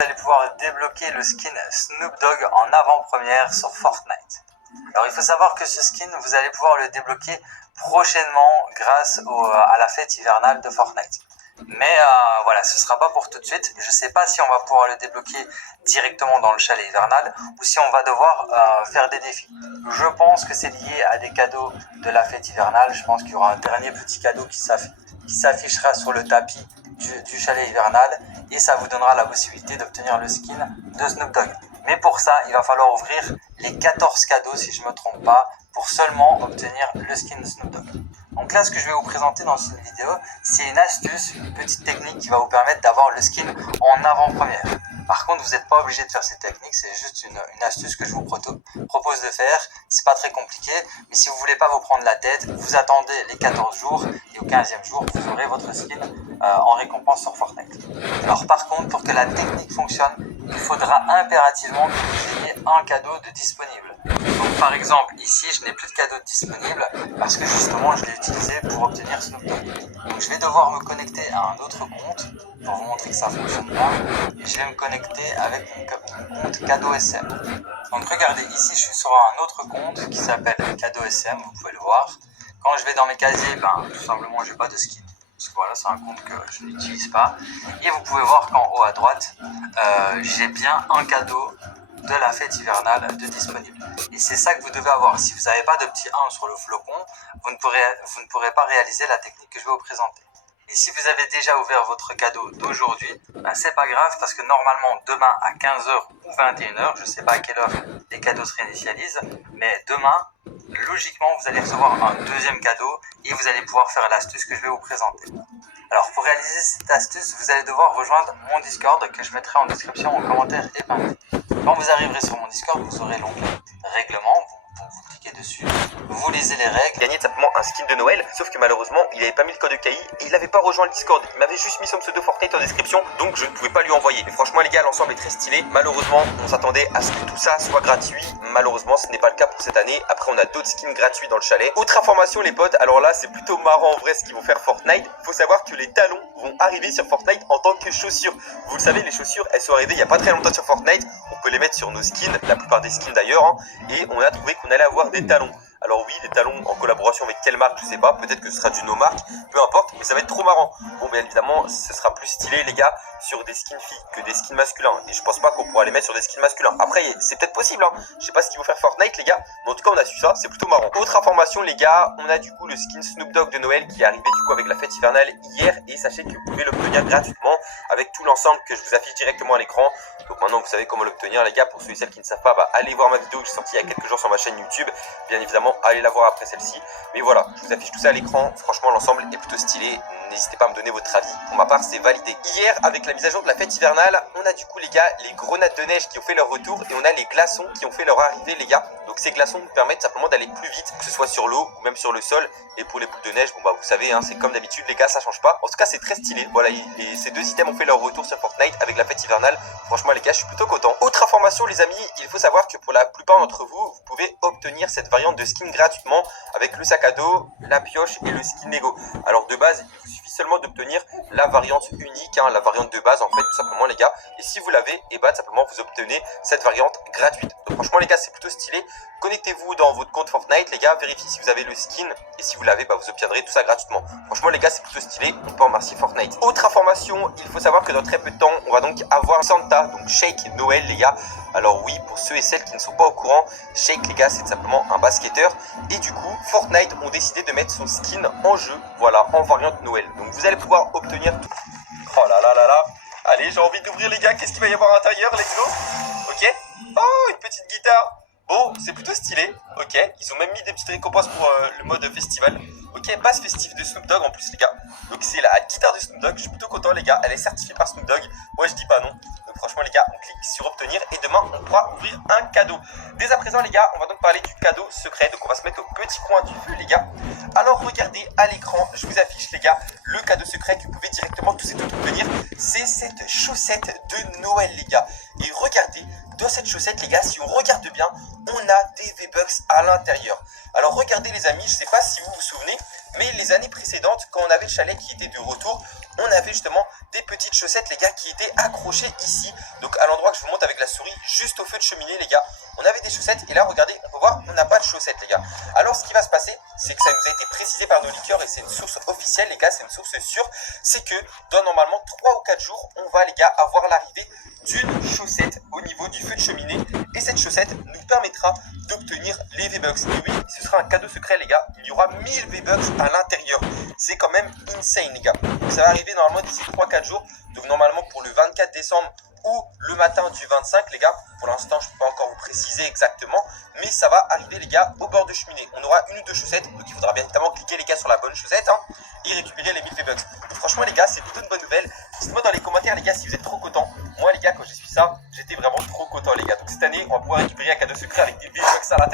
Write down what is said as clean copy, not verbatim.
Vous allez pouvoir débloquer le skin Snoop Dogg en avant-première sur Fortnite. Alors il faut savoir que ce skin, vous allez pouvoir le débloquer prochainement grâce à la fête hivernale de Fortnite. Mais voilà, ce sera pas pour tout de suite. Je sais pas si on va pouvoir le débloquer directement dans le chalet hivernal ou si on va devoir faire des défis. Je pense que c'est lié à des cadeaux de la fête hivernale. Je pense qu'il y aura un dernier petit cadeau qui s'affichera sur le tapis du chalet hivernal et ça vous donnera la possibilité d'obtenir le skin de Snoop Dogg. Mais pour ça, il va falloir ouvrir les 14 cadeaux, si je ne me trompe pas, pour seulement obtenir le skin de Snoop Dogg. Donc là, ce que je vais vous présenter dans cette vidéo, c'est une astuce, une petite technique qui va vous permettre d'avoir le skin en avant-première. Par contre, vous n'êtes pas obligé de faire cette technique, c'est juste une astuce que je vous propose de faire. C'est pas très compliqué, mais si vous voulez pas vous prendre la tête, vous attendez les 14 jours et au 15e jour, vous aurez votre skin en récompense sur Fortnite. Alors par contre, pour que la technique fonctionne, il faudra impérativement que vous ayez un cadeau de disponible. Donc par exemple, ici, je n'ai plus de cadeau disponible parce que justement, je l'ai utilisé pour obtenir Snoop Dogg. Donc je vais devoir me connecter à un autre compte pour vous montrer que ça fonctionne bien. Et je vais me connecter avec mon compte Cadeau SM. Donc regardez, ici, je suis sur un autre compte qui s'appelle Cadeau SM, vous pouvez le voir. Quand je vais dans mes casiers, tout simplement, j'ai pas de skin. Parce que voilà, c'est un compte que je n'utilise pas. Et vous pouvez voir qu'en haut à droite, j'ai bien un cadeau de la fête hivernale de disponible. Et c'est ça que vous devez avoir. Si vous n'avez pas de petit 1 sur le flocon, vous ne pourrez pas réaliser la technique que je vais vous présenter. Et si vous avez déjà ouvert votre cadeau d'aujourd'hui, c'est pas grave parce que normalement demain à 15h ou 21h, je sais pas à quelle heure les cadeaux se réinitialisent, mais demain, logiquement, vous allez recevoir un deuxième cadeau et vous allez pouvoir faire l'astuce que je vais vous présenter. Alors pour réaliser cette astuce, vous allez devoir rejoindre mon Discord que je mettrai en description en commentaire épinglé. Quand vous arriverez sur mon Discord, vous aurez l'onglet règlement, vous cliquez dessus, vous lisez les règles. Gagner simplement un skin de Noël, sauf que malheureusement il avait pas mis le code EKI et il avait pas rejoint le Discord. Il m'avait juste mis son pseudo Fortnite en description, donc je ne pouvais pas lui envoyer. Mais franchement les gars, l'ensemble est très stylé. Malheureusement on s'attendait à ce que tout ça soit gratuit. Malheureusement ce n'est pas le cas pour cette année. Après on a d'autres skins gratuits dans le chalet. Autre information les potes, alors là c'est plutôt marrant en vrai ce qu'ils vont faire Fortnite. Faut savoir que les talons vont arriver sur Fortnite en tant que chaussures. Vous le savez, les chaussures elles sont arrivées il y a pas très longtemps sur Fortnite. On peut les mettre sur nos skins, la plupart des skins d'ailleurs, hein, et on a trouvé qu'on allait avoir des talons. Alors oui, des talons en collaboration avec quelle marque, je sais pas, peut-être que ce sera du no marque, peu importe, mais ça va être trop marrant. Bon, bien évidemment, ce sera plus stylé les gars sur des skins filles que des skins masculins, et je pense pas qu'on pourra les mettre sur des skins masculins. Après, c'est peut-être possible, hein. Je sais pas ce qu'ils vont faire Fortnite les gars, mais en tout cas on a su ça, c'est plutôt marrant. Autre information les gars, on a du coup le skin Snoop Dogg de Noël qui est arrivé du coup avec la fête hivernale hier, et sachez que vous pouvez l'obtenir gratuitement avec tout l'ensemble que je vous affiche directement à l'écran. Donc maintenant vous savez comment l'obtenir les gars. Pour ceux et celles qui ne savent pas, allez voir ma vidéo que j'ai sortie il y a quelques jours sur ma chaîne YouTube. Bien évidemment, allez la voir après celle-ci. Mais voilà, je vous affiche tout ça à l'écran. Franchement, l'ensemble est plutôt stylé. N'hésitez pas à me donner votre avis. Pour ma part, c'est validé. Hier, avec la mise à jour de la fête hivernale, on a du coup les gars les grenades de neige qui ont fait leur retour et on a les glaçons qui ont fait leur arrivée les gars. Donc ces glaçons nous permettent simplement d'aller plus vite, que ce soit sur l'eau ou même sur le sol. Et pour les boules de neige, vous savez, hein, c'est comme d'habitude les gars, ça change pas. En tout cas, c'est très stylé. Voilà, ces deux items ont fait leur retour sur Fortnite avec la fête hivernale. Franchement les gars, je suis plutôt content. Autre information les amis, il faut savoir que pour la plupart d'entre vous, vous pouvez obtenir cette variante de skin gratuitement avec le sac à dos, la pioche et le skin Lego. Alors de base, il vous suffit seulement d'obtenir la variante unique, hein, la variante de base en fait tout simplement les gars. Et si vous l'avez, et simplement vous obtenez cette variante gratuite. Donc franchement les gars, c'est plutôt stylé. Connectez-vous dans votre compte Fortnite les gars, vérifiez si vous avez le skin et si vous l'avez, vous obtiendrez tout ça gratuitement. Franchement les gars, c'est plutôt stylé, on peut en remercier Fortnite. Autre information, il faut savoir que dans très peu de temps, on va donc avoir Santa, donc Shake Noël les gars. Alors oui, pour ceux et celles qui ne sont pas au courant, Shake les gars, c'est simplement un basketteur. Et du coup, Fortnite ont décidé de mettre son skin en jeu, voilà, en variante Noël. Donc vous allez pouvoir obtenir tout. Oh là là là là. Allez, j'ai envie d'ouvrir les gars, qu'est-ce qu'il va y avoir à l'intérieur, let's go. Ok. Oh, une petite guitare. Bon, c'est plutôt stylé, ok. Ils ont même mis des petites récompenses pour le mode festival. Ok, base festive de Snoop Dogg en plus les gars. Donc c'est la guitare de Snoop Dogg, je suis plutôt content les gars. Elle est certifiée par Snoop Dogg, moi je dis pas non. Donc franchement les gars, on clique sur obtenir et demain on pourra ouvrir un cadeau. Dès à présent les gars, on va donc parler du cadeau secret. Donc on va se mettre au petit coin du feu les gars. Alors regardez à l'écran, je vous affiche les gars, le cadeau secret que vous pouvez directement tout obtenir. C'est cette chaussette de Noël les gars. Et regardez, dans cette chaussette les gars, si on regarde bien, on a des V-Bucks à l'intérieur. Alors regardez les amis, je sais pas si vous vous souvenez, Mais les années précédentes, quand on avait le chalet qui était de retour, on avait justement des petites chaussettes, les gars, qui étaient accrochées ici. Donc à l'endroit que je vous montre avec la souris, juste au feu de cheminée, les gars, on avait des chaussettes. Et là, regardez, on peut voir, on n'a pas de chaussettes, les gars. Alors ce qui va se passer, c'est que ça nous a été précisé par nos liqueurs et c'est une source officielle, les gars, c'est une source sûre. C'est que dans normalement 3 ou 4 jours, on va, les gars, avoir l'arrivée d'une chaussette au niveau du feu de cheminée. Et cette chaussette nous permettra d'obtenir les V-Bucks. Et oui, ce sera un cadeau secret, les gars. Il y aura 1000 V-Bucks à l'intérieur. C'est quand même insane, les gars. Donc, ça va arriver normalement d'ici 3-4 jours. Donc normalement pour le 24 décembre ou le matin du 25, les gars. Pour l'instant, je ne peux pas encore vous préciser exactement. Mais ça va arriver, les gars, au bord de cheminée. On aura une ou deux chaussettes. Donc il faudra bien évidemment cliquer, les gars, sur la bonne chaussette, hein, et récupérer les 1000 V-Bucks. Franchement, les gars, c'est plutôt une bonne nouvelle. Dites-moi dans les commentaires, les gars, si vous êtes trop contents. Moi, les gars, quand j'ai su ça, j'étais vraiment trop content, les gars. Donc cette année, on va pouvoir récupérer un cadeau secret avec des V-Bucks à l'intérieur.